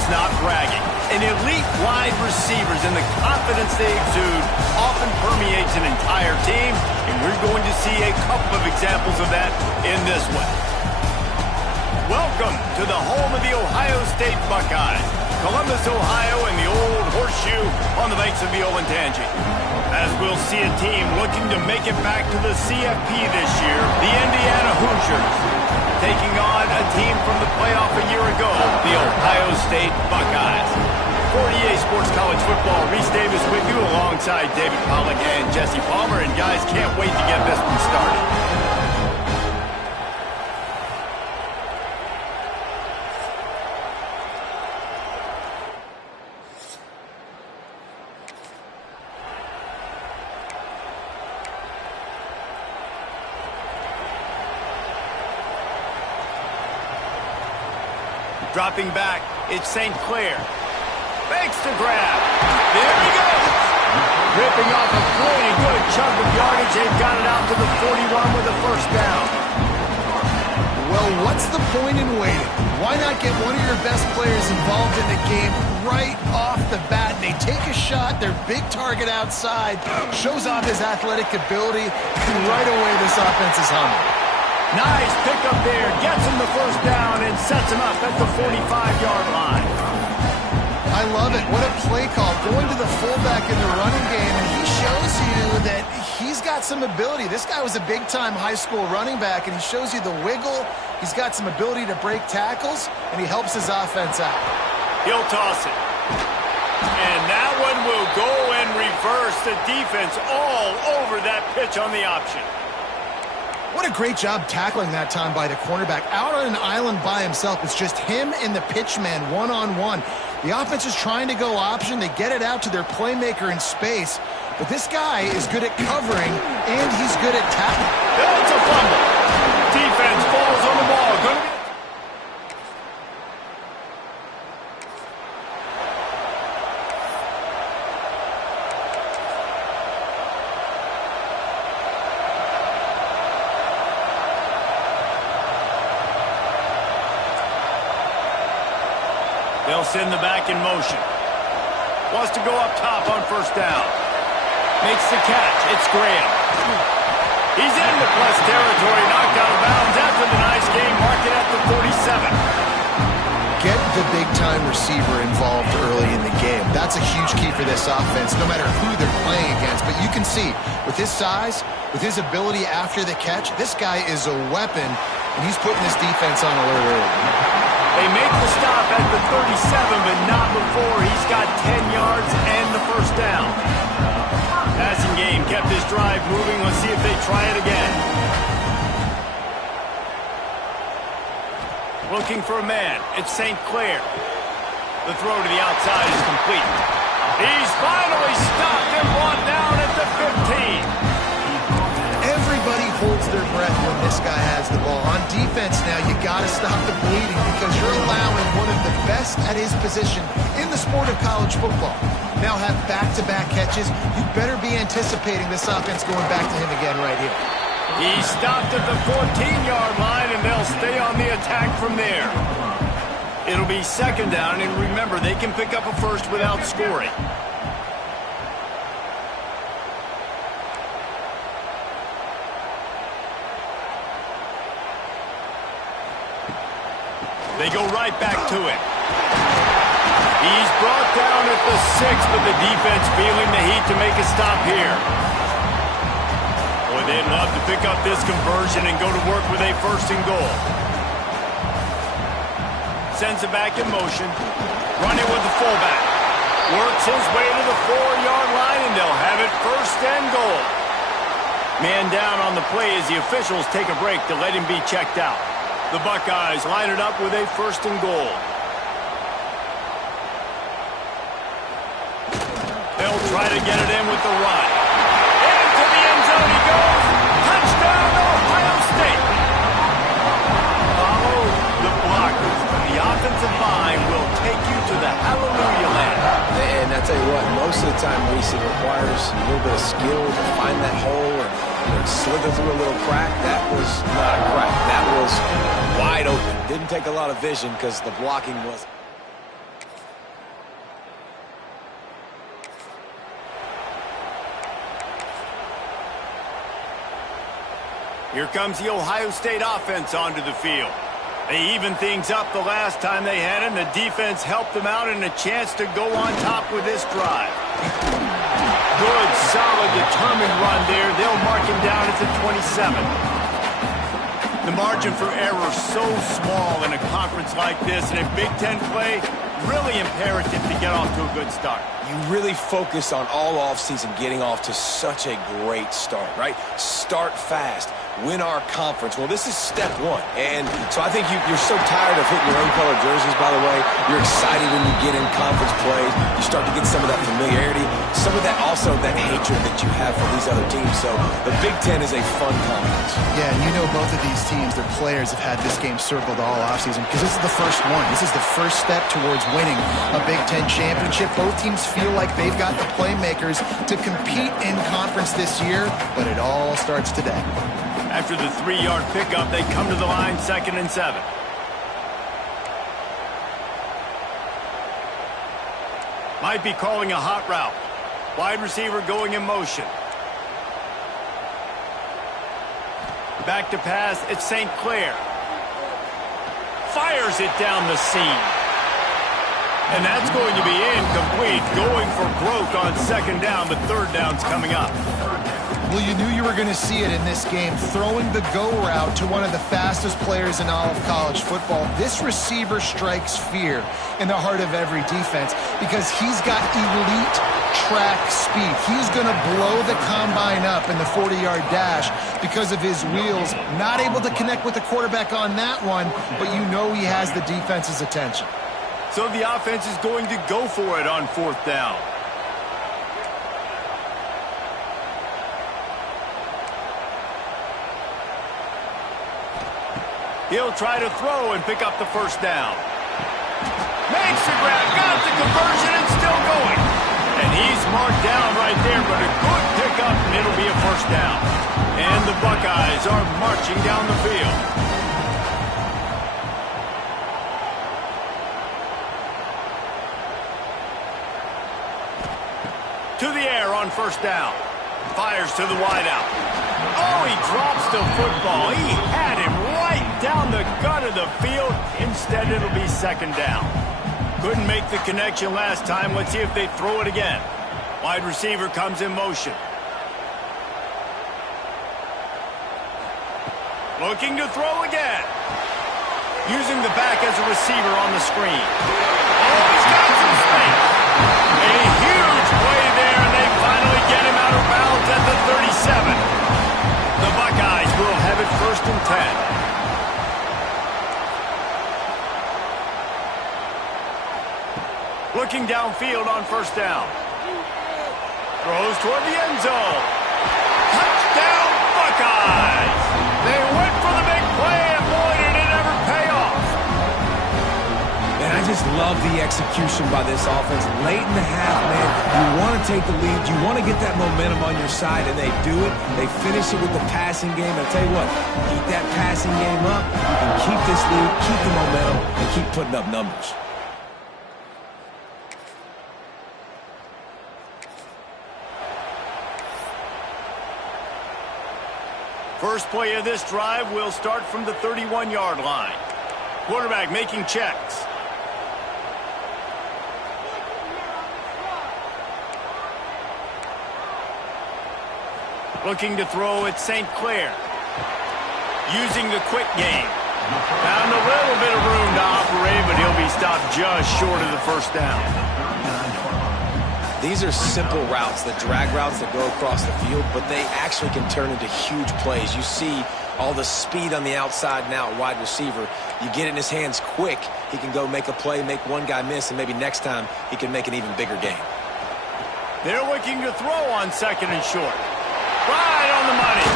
It's not bragging. An elite wide receivers and the confidence they exude often permeates an entire team, and we're going to see a couple of examples of that in this one. Welcome to the home of the Ohio State Buckeyes, Columbus, Ohio, and the old horseshoe on the banks of the Olentangy. As we'll see a team looking to make it back to the CFP this year, the Indiana Hoosiers, taking on a team from the playoff a year ago, the Ohio State Buckeyes. For EA Sports College Football, Reese Davis with you alongside David Pollack and Jesse Palmer, and guys, can't wait to get this one started. Dropping back, it's St. Clair. Fakes the grab. There he goes. Ripping off a pretty good chunk of yardage. They've got it out to the 41 with a first down. Well, what's the point in waiting? Why not get one of your best players involved in the game right off the bat? They take a shot, their big target outside, shows off his athletic ability, and right away this offense is humming. Nice pickup there, gets him the first down and sets him up at the 45-yard line. I love it. What a play call. Going to the fullback in the running game, and he shows you that he's got some ability. This guy was a big-time high school running back, and he shows you the wiggle. He's got some ability to break tackles, and he helps his offense out. He'll toss it. And that one will go and reverse the defense all over that pitch on the option. What a great job tackling that time by the cornerback. Out on an island by himself. It's just him and the pitchman one-on-one. The offense is trying to go option. They get it out to their playmaker in space. But this guy is good at covering, and he's good at tackling. That's a fumble. Defense falls on the ball. Going to be... They'll send the back in motion. Wants to go up top on first down. Makes the catch. It's Graham. He's in the plus territory. Knocked out of bounds after the nice game. Mark it at the 47. Get the big-time receiver involved early in the game. That's a huge key for this offense, no matter who they're playing against. But you can see, with his size, with his ability after the catch, this guy is a weapon, and he's putting this defense on alert early. They make the stop at the 37, but not before he's got 10 yards and the first down. Passing game kept this drive moving. Let's see if they try it again. Looking for a man. It's St. Clair. The throw to the outside is complete. He's finally stopped and brought down at the 15. Everybody holds their breath when this guy has the ball. On defense now, you got to stop the bleeding because you're allowing one of the best at his position in the sport of college football. Now have back-to-back catches. You better be anticipating this offense going back to him again right here. He stopped at the 14-yard line, and they'll stay on the attack from there. It'll be second down, and remember, they can pick up a first without scoring. They go right back to him. He's brought down at the 6, but the defense feeling the heat to make a stop here. Boy, they'd love to pick up this conversion and go to work with a first and goal. Sends it back in motion. Running with the fullback. Works his way to the 4-yard line, and they'll have it first and goal. Man down on the play as the officials take a break to let him be checked out. The Buckeyes line it up with a first and goal. They'll try to get it in with the run. Into the end zone he goes. Touchdown, Ohio State. Follow the blockers. The offensive line will take you to the hallelujah land. And I tell you what, most of the time, Reese, it requires a little bit of skill to find that hole and slither through a little crack. That was not a crack. That was wide open. Didn't take a lot of vision because the blocking was... Here comes the Ohio State offense onto the field. They evened things up the last time they had it, and the defense helped them out and a chance to go on top with this drive. Good, solid, determined run there. They'll mark him down at the 27. The margin for error so small in a conference like this, and in Big Ten play, really imperative to get off to a good start. You really focus on all offseason getting off to such a great start, right? Start fast. Win our conference. Well, this is step one. And so I think you're so tired of hitting your own color jerseys, by the way. You're excited when you get in conference plays. You start to get some of that familiarity, some of that also that hatred that you have for these other teams. So the Big Ten is a fun conference. Yeah, and you know both of these teams, their players have had this game circled all offseason because this is the first one. This is the first step towards winning a Big Ten championship. Both teams feel like they've got the playmakers to compete in conference this year, but it all starts today. After the 3-yard pickup, they come to the line 2nd and 7. Might be calling a hot route. Wide receiver going in motion. Back to pass, it's St. Clair. Fires it down the seam. And that's going to be incomplete. Going for broke on 2nd down, but 3rd down's coming up. Well, you knew you were going to see it in this game. Throwing the go route to one of the fastest players in all of college football. This receiver strikes fear in the heart of every defense because he's got elite track speed. He's going to blow the combine up in the 40-yard dash because of his wheels. Not able to connect with the quarterback on that one, but you know he has the defense's attention. So the offense is going to go for it on 4th down. He'll try to throw and pick up the 1st down. Makes the grab, got the conversion, and still going. And he's marked down right there, but a good pickup, and it'll be a 1st down. And the Buckeyes are marching down the field. To the air on 1st down. Fires to the wideout. Oh, he drops the football. He had him right down the gut of the field. Instead, it'll be 2nd down. Couldn't make the connection last time. Let's see if they throw it again. Wide receiver comes in motion. Looking to throw again. Using the back as a receiver on the screen. Oh, he's got some space. A huge play there, and they finally get him out of bounds at the 37. The Buckeyes will have it 1st and 10. Looking downfield on 1st down. Throws toward the end zone. Touchdown, Buckeyes! They went for the big play, and boy, did it ever pay off. And I just love the execution by this offense. Late in the half, man, you want to take the lead. You want to get that momentum on your side, and they do it. They finish it with the passing game. And I tell you what, keep that passing game up. You can keep this lead, keep the momentum, and keep putting up numbers. First play of this drive will start from the 31-yard line. Quarterback making checks. Looking to throw at St. Clair. Using the quick game. Found a little bit of room to operate, but he'll be stopped just short of the 1st down. These are simple routes, the drag routes that go across the field, but they actually can turn into huge plays. You see all the speed on the outside now at wide receiver. You get it in his hands quick, he can go make a play, make one guy miss, and maybe next time he can make an even bigger game. They're looking to throw on 2nd and short. Right on the money.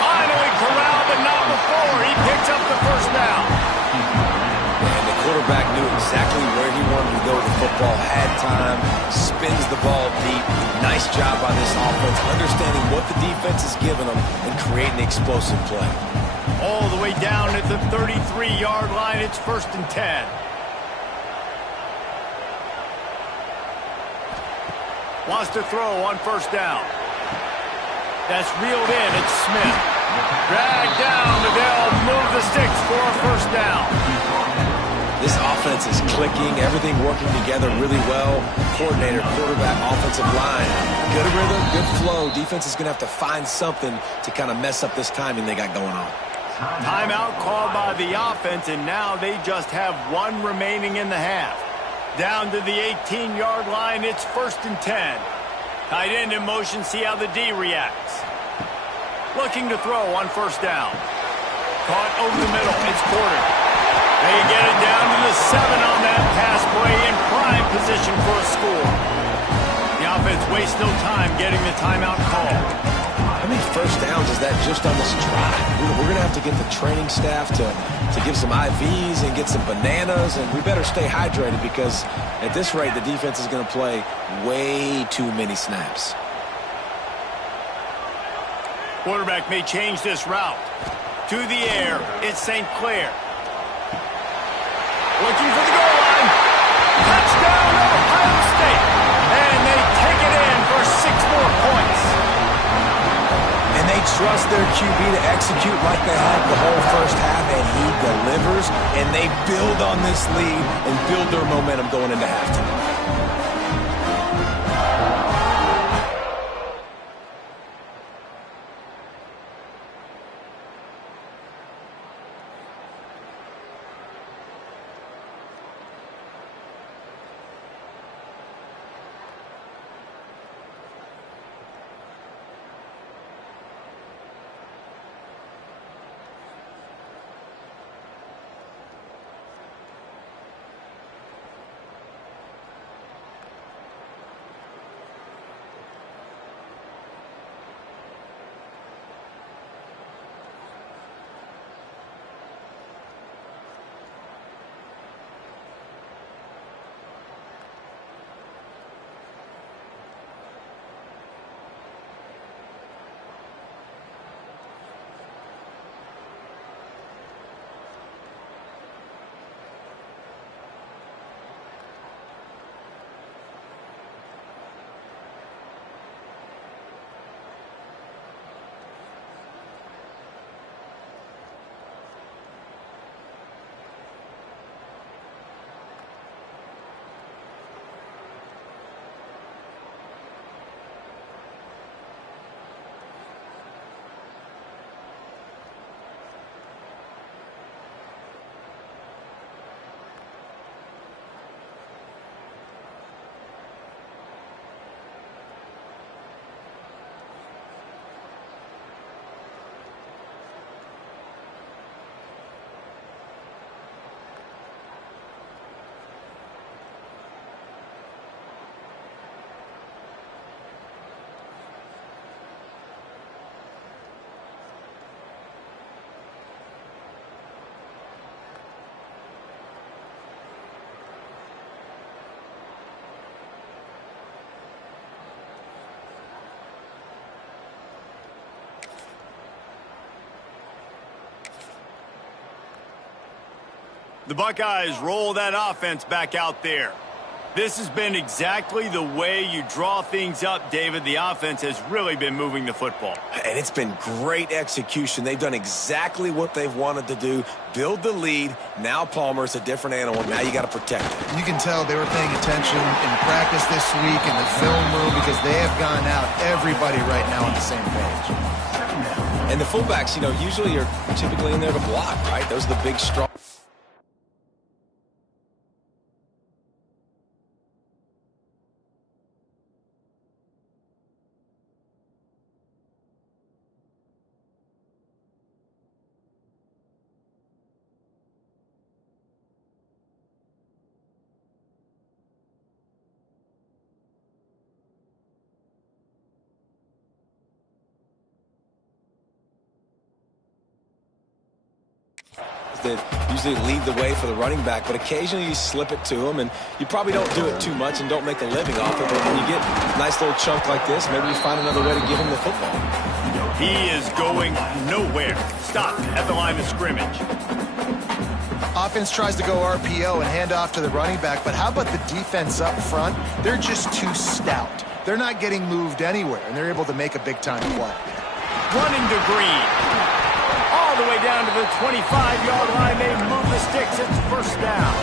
Finally corralled, but not before. He picks up the 1st down. And the quarterback knew exactly where he wanted to go with the football, had time, spins the ball deep. Nice job by this offense, understanding what the defense is giving them and creating the explosive play. All the way down at the 33-yard line, it's 1st and 10. Wants to throw on 1st down. That's reeled in. It's Smith. Drag down, but they'll move the sticks for a first down. This offense is clicking, everything working together really well. Coordinator, quarterback, offensive line. Good rhythm, good flow. Defense is going to have to find something to kind of mess up this timing they got going on. Timeout called by the offense, and now they just have one remaining in the half. Down to the 18-yard line, it's 1st and 10. Tight end in motion, see how the D reacts. Looking to throw on 1st down. Caught over the middle, it's Porter. They get it down to the 7 on that pass play in prime position for a score. The offense wastes no time getting the timeout call. How many first downs is that just on this drive? We're going to have to get the training staff to give some IVs and get some bananas, and we better stay hydrated because at this rate, the defense is going to play way too many snaps. Quarterback may change this route. To the air, it's St. Clair. Looking for the goal line. Touchdown, Ohio State. And they take it in for 6 more points. And they trust their QB to execute like they have the whole first half, and he delivers, and they build on this lead and build their momentum going into halftime. The Buckeyes roll that offense back out there. This has been exactly the way you draw things up, David. The offense has really been moving the football. And it's been great execution. They've done exactly what they've wanted to do. Build the lead. Now Palmer's a different animal. Now you got to protect it. You can tell they were paying attention in practice this week in the film room because they have gone out, everybody right now on the same page. And the fullbacks, usually are typically in there to block, right? Those are the big, strong... that usually lead the way for the running back, but occasionally you slip it to him, and you probably don't do it too much and don't make a living off it, but when you get a nice little chunk like this, maybe you find another way to give him the football. He is going nowhere. Stop at the line of scrimmage. Offense tries to go RPO and hand off to the running back, but how about the defense up front? They're just too stout. They're not getting moved anywhere, and they're able to make a big-time play. Running to Green. all the way down to the 25-yard line. They move the sticks. It's first down.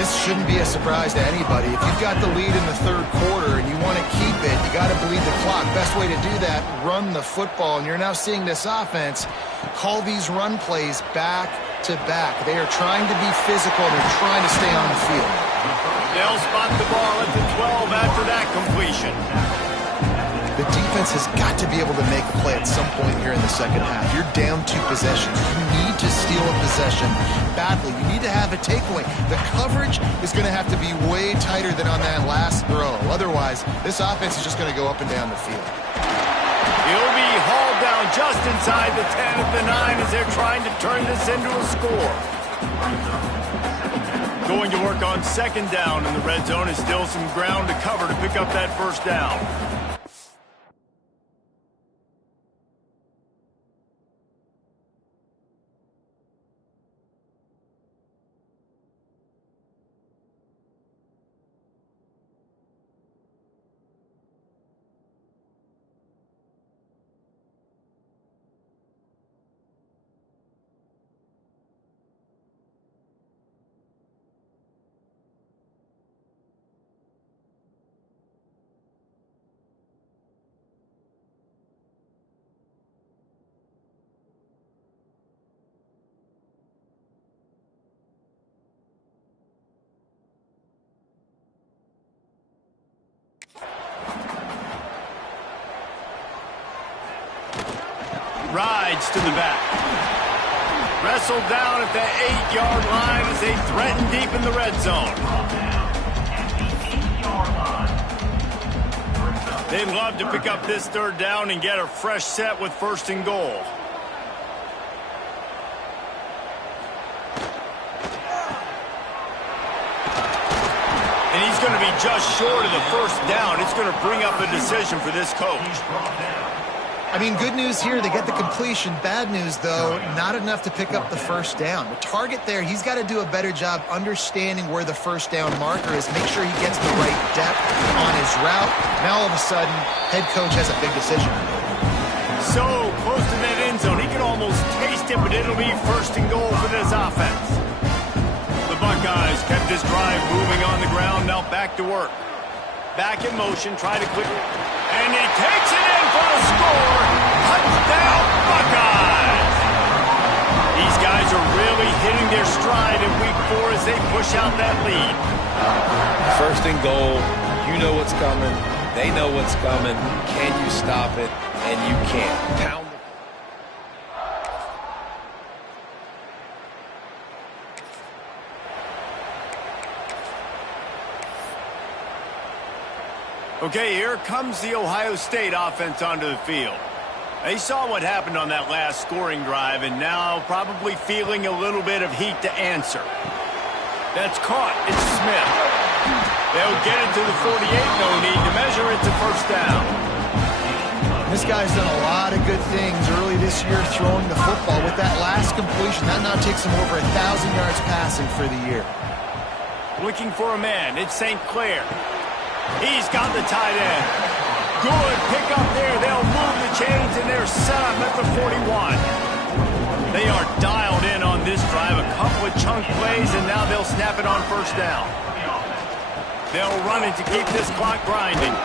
This shouldn't be a surprise to anybody. If you've got the lead in the third quarter and you want to keep it, you got to bleed the clock. Best way to do that, run the football. And you're now seeing this offense call these run plays back to back. They are trying to be physical. They're trying to stay on the field. They'll spot the ball at the 12 after that completion. The defense has got to be able to make a play at some point here in the second half. You're down 2 possessions. You need to steal a possession badly. You need to have a takeaway. The coverage is going to have to be way tighter than on that last throw. Otherwise, this offense is just going to go up and down the field. He'll be hauled down just inside the 10 at the 9 as they're trying to turn this into a score. Going to work on second down in the red zone is still some ground to cover to pick up that first down. Rides to the back. Wrestled down at the 8-yard line as they threaten deep in the red zone. They'd love to pick up this third down and get a fresh set with first and goal. And he's going to be just short of the first down. It's going to bring up a decision for this coach. I mean, good news here, they get the completion. Bad news, though, not enough to pick up the first down. The target there, he's got to do a better job understanding where the first down marker is, make sure he gets the right depth on his route. Now, all of a sudden, head coach has a big decision. So close to that end zone, he can almost taste it, but it'll be first and goal for this offense. The Buckeyes kept this drive moving on the ground, now back to work. Back in motion, try to clear, and he takes it in for the score. Touchdown, Buckeyes! These guys are really hitting their stride in week 4 as they push out that lead. First and goal, you know what's coming. They know what's coming. Can you stop it? And you can't. Pound. Okay, here comes the Ohio State offense onto the field. They saw what happened on that last scoring drive and now probably feeling a little bit of heat to answer. That's caught. It's Smith. They'll get it to the 48. No need to measure it to first down. This guy's done a lot of good things early this year throwing the football. With that last completion, that now takes him over 1,000 yards passing for the year. Looking for a man. It's St. Clair. He's got the tight end. Good pick up there. They'll move the chains, and they're set up at the 41. They are dialed in on this drive. A couple of chunk plays, and now they'll snap it on first down. They'll run it to keep this clock grinding.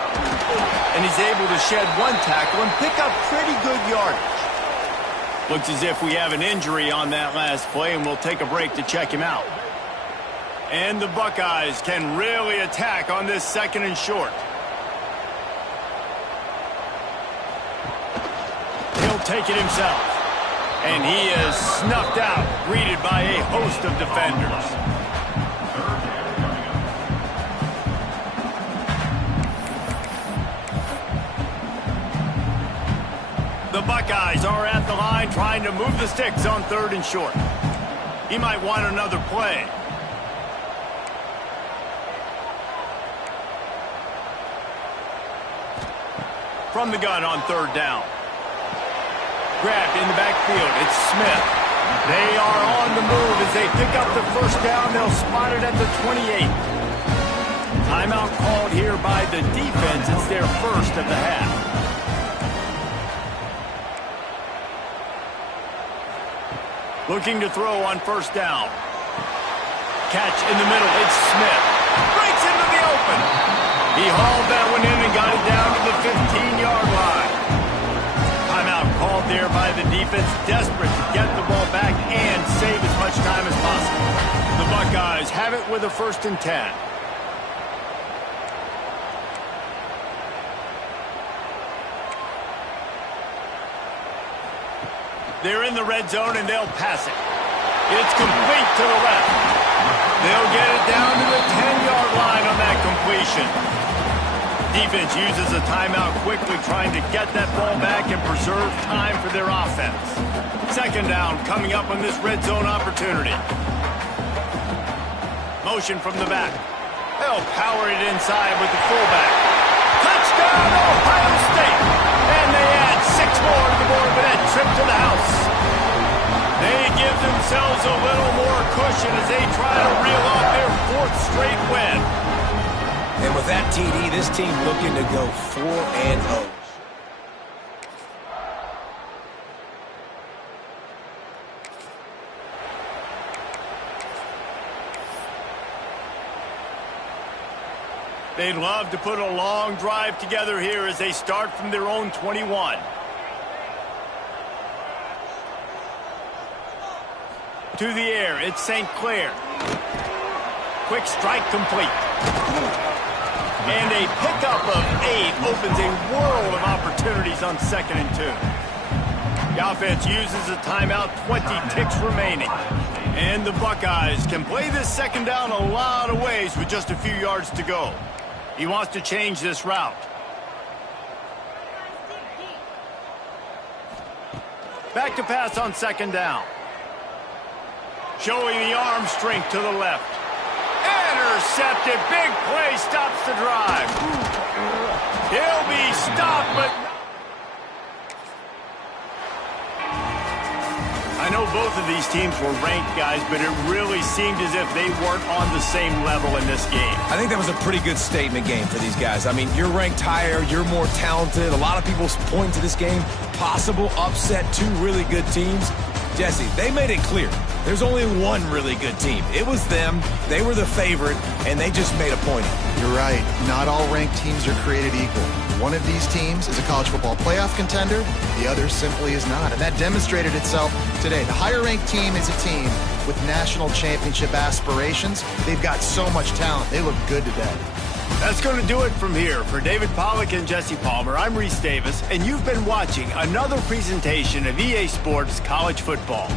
And he's able to shed one tackle and pick up pretty good yardage. Looks as if we have an injury on that last play, and we'll take a break to check him out. And the Buckeyes can really attack on this second and short. He'll take it himself. And he is snuffed out, greeted by a host of defenders. The Buckeyes are at the line trying to move the sticks on third and short. He might want another play. From the gun on third down. Grabbed in the backfield. It's Smith. They are on the move as they pick up the first down. They'll spot it at the 28. Timeout called here by the defense. It's their first of the half. Looking to throw on first down. Catch in the middle. It's Smith. Breaks into the open. He hauled that one in and got it down to the 15-yard line. Timeout called there by the defense, desperate to get the ball back and save as much time as possible. The Buckeyes have it with a 1st and 10. They're in the red zone, and they'll pass it. It's complete to the left. They'll get it down to the 10-yard line on that completion. Defense uses a timeout quickly, trying to get that ball back and preserve time for their offense. 2nd down coming up on this red zone opportunity. Motion from the back. They'll power it inside with the fullback. Touchdown, Ohio State! And they add 6 more to the board with that trip to the house. They give themselves a little more cushion as they try to reel off their 4th straight win. And with that TD, this team looking to go 4-0. They'd love to put a long drive together here as they start from their own 21. To the air, it's St. Clair. Quick strike complete. And a pickup of 8 opens a world of opportunities on 2nd and 2. The offense uses a timeout, 20 ticks remaining. And the Buckeyes can play this 2nd down a lot of ways with just a few yards to go. He wants to change this route. Back to pass on 2nd down. Showing the arm strength to the left. Intercepted. Big play stops the drive. He'll be stopped, but... I know both of these teams were ranked, guys, but it really seemed as if they weren't on the same level in this game. I think that was a pretty good statement game for these guys. I mean, you're ranked higher, you're more talented. A lot of people point to this game. Possible upset, 2 really good teams. Jesse, they made it clear. There's only one really good team. It was them. They were the favorite, and they just made a point of it. You're right. Not all ranked teams are created equal. One of these teams is a college football playoff contender. The other simply is not. And that demonstrated itself today. The higher-ranked team is a team with national championship aspirations. They've got so much talent. They look good today. That's going to do it from here. For David Pollack and Jesse Palmer, I'm Reese Davis, and you've been watching another presentation of EA Sports College Football.